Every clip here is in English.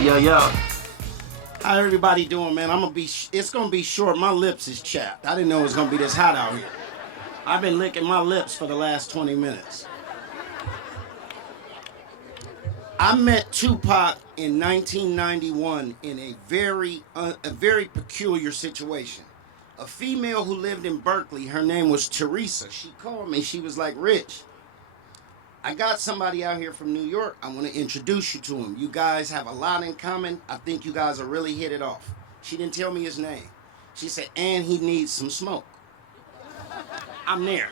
Yo, yo. How everybody doing, man? It's gonna be short. My lips is chapped. I didn't know it was gonna be this hot out here. I've been licking my lips for the last 20 minutes. I met Tupac in 1991 in a very peculiar situation. A female who lived in Berkeley, her name was Teresa. She called me. She was like, Rich, I got somebody out here from New York. I want to introduce you to him. You guys have a lot in common. I think you guys will really hit it off. She didn't tell me his name. She said, and he needs some smoke. I'm there.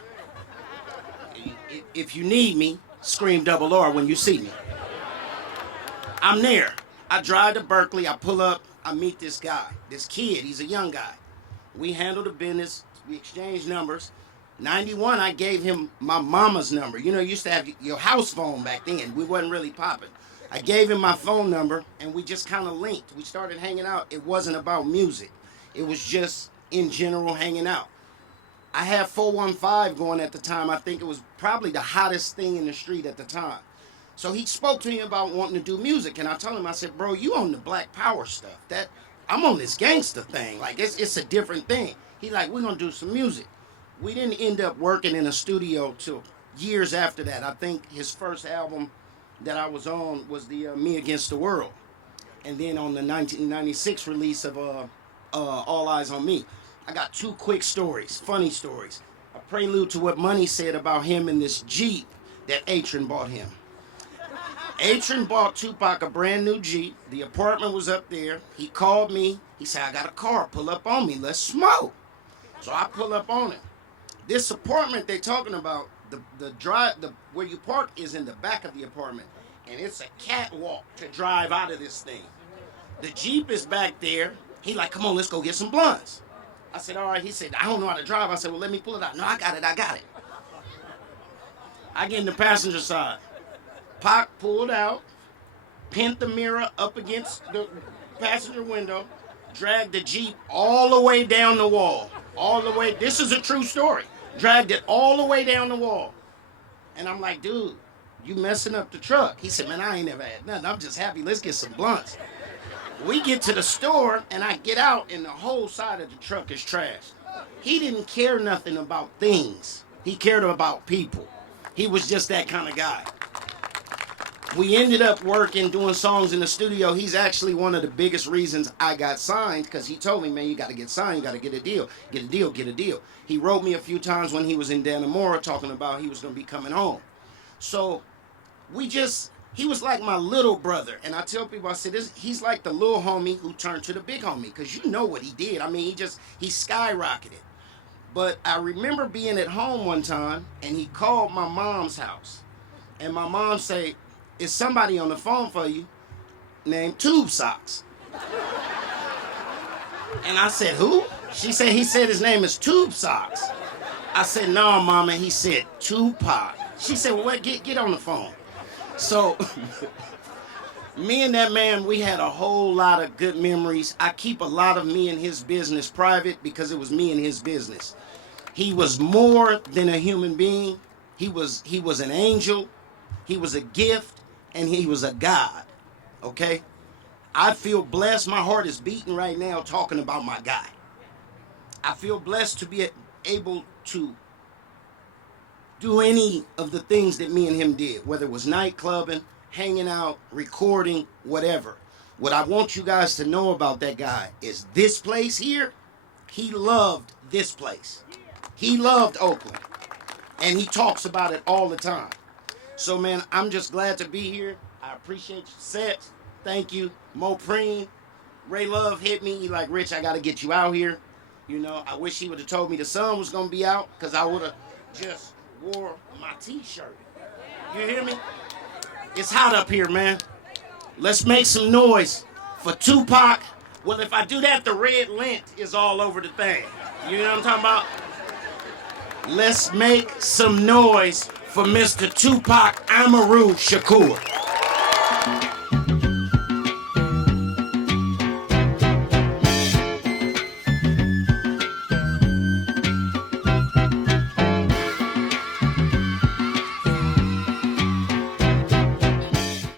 If you need me, scream double R when you see me. I'm there. I drive to Berkeley. I pull up. I meet this guy, this kid. He's a young guy. We handle the business. We exchange numbers. 91, I gave him my mama's number. You know, you used to have your house phone back then. We wasn't really popping. I gave him my phone number, and we just kind of linked. We started hanging out. It wasn't about music. It was just, in general, hanging out. I had 415 going at the time. I think it was probably the hottest thing in the street at the time. So he spoke to me about wanting to do music, and I told him, I said, bro, you on the Black Power stuff. I'm on this gangster thing. Like, it's a different thing. He like, we're going to do some music. We didn't end up working in a studio till years after that. I think his first album that I was on was the Me Against the World. And then on the 1996 release of All Eyes on Me. I got two quick stories, funny stories. A prelude to what Money said about him in this Jeep that Atron bought him. Atron bought Tupac a brand new Jeep. The apartment was up there. He called me. He said, I got a car. Pull up on me. Let's smoke. So I pull up on him. This apartment they're talking about, where you park is in the back of the apartment. And it's a catwalk to drive out of this thing. The Jeep is back there. He like, come on, let's go get some blunts. I said, all right. He said, I don't know how to drive. I said, well, let me pull it out. No, I got it. I get in the passenger side. Pac pulled out, pinned the mirror up against the passenger window, dragged the Jeep all the way down the wall. All the way. This is a true story. Dragged it all the way down the wall. And I'm like, dude, you messing up the truck. He said, man, I ain't never had nothing. I'm just happy. Let's get some blunts. We get to the store, and I get out, and the whole side of the truck is trashed. He didn't care nothing about things. He cared about people. He was just that kind of guy. We ended up doing songs in the studio. He's actually one of the biggest reasons I got signed, because he told me, man, you got to get signed. You got to get a deal. Get a deal. He wrote me a few times when he was in Dannemora talking about he was going to be coming home. So he was like my little brother. And I tell people, I said, he's like the little homie who turned to the big homie, because you know what he did. I mean, he skyrocketed. But I remember being at home one time, and he called my mom's house. And my mom said, is somebody on the phone for you named Tube Socks? And I said, who? He said his name is Tube Socks. I said, no, Mama. He said, Tupac. She said, well, what? Get on the phone. So me and that man, we had a whole lot of good memories. I keep a lot of me and his business private because it was me and his business. He was more than a human being. He was an angel. He was a gift. And he was a God, okay? I feel blessed. My heart is beating right now talking about my guy. I feel blessed to be able to do any of the things that me and him did, whether it was nightclubbing, hanging out, recording, whatever. What I want you guys to know about that guy is this place here, he loved this place. He loved Oakland, and he talks about it all the time. So, man, I'm just glad to be here. I appreciate your sets. Thank you. Mo Preen, Ray Love hit me. He like, Rich, I got to get you out here. You know, I wish he would have told me the sun was going to be out, because I would have just wore my T-shirt. You hear me? It's hot up here, man. Let's make some noise for Tupac. Well, if I do that, the red lint is all over the thing. You know what I'm talking about? Let's make some noise for Mr. Tupac Amaru Shakur.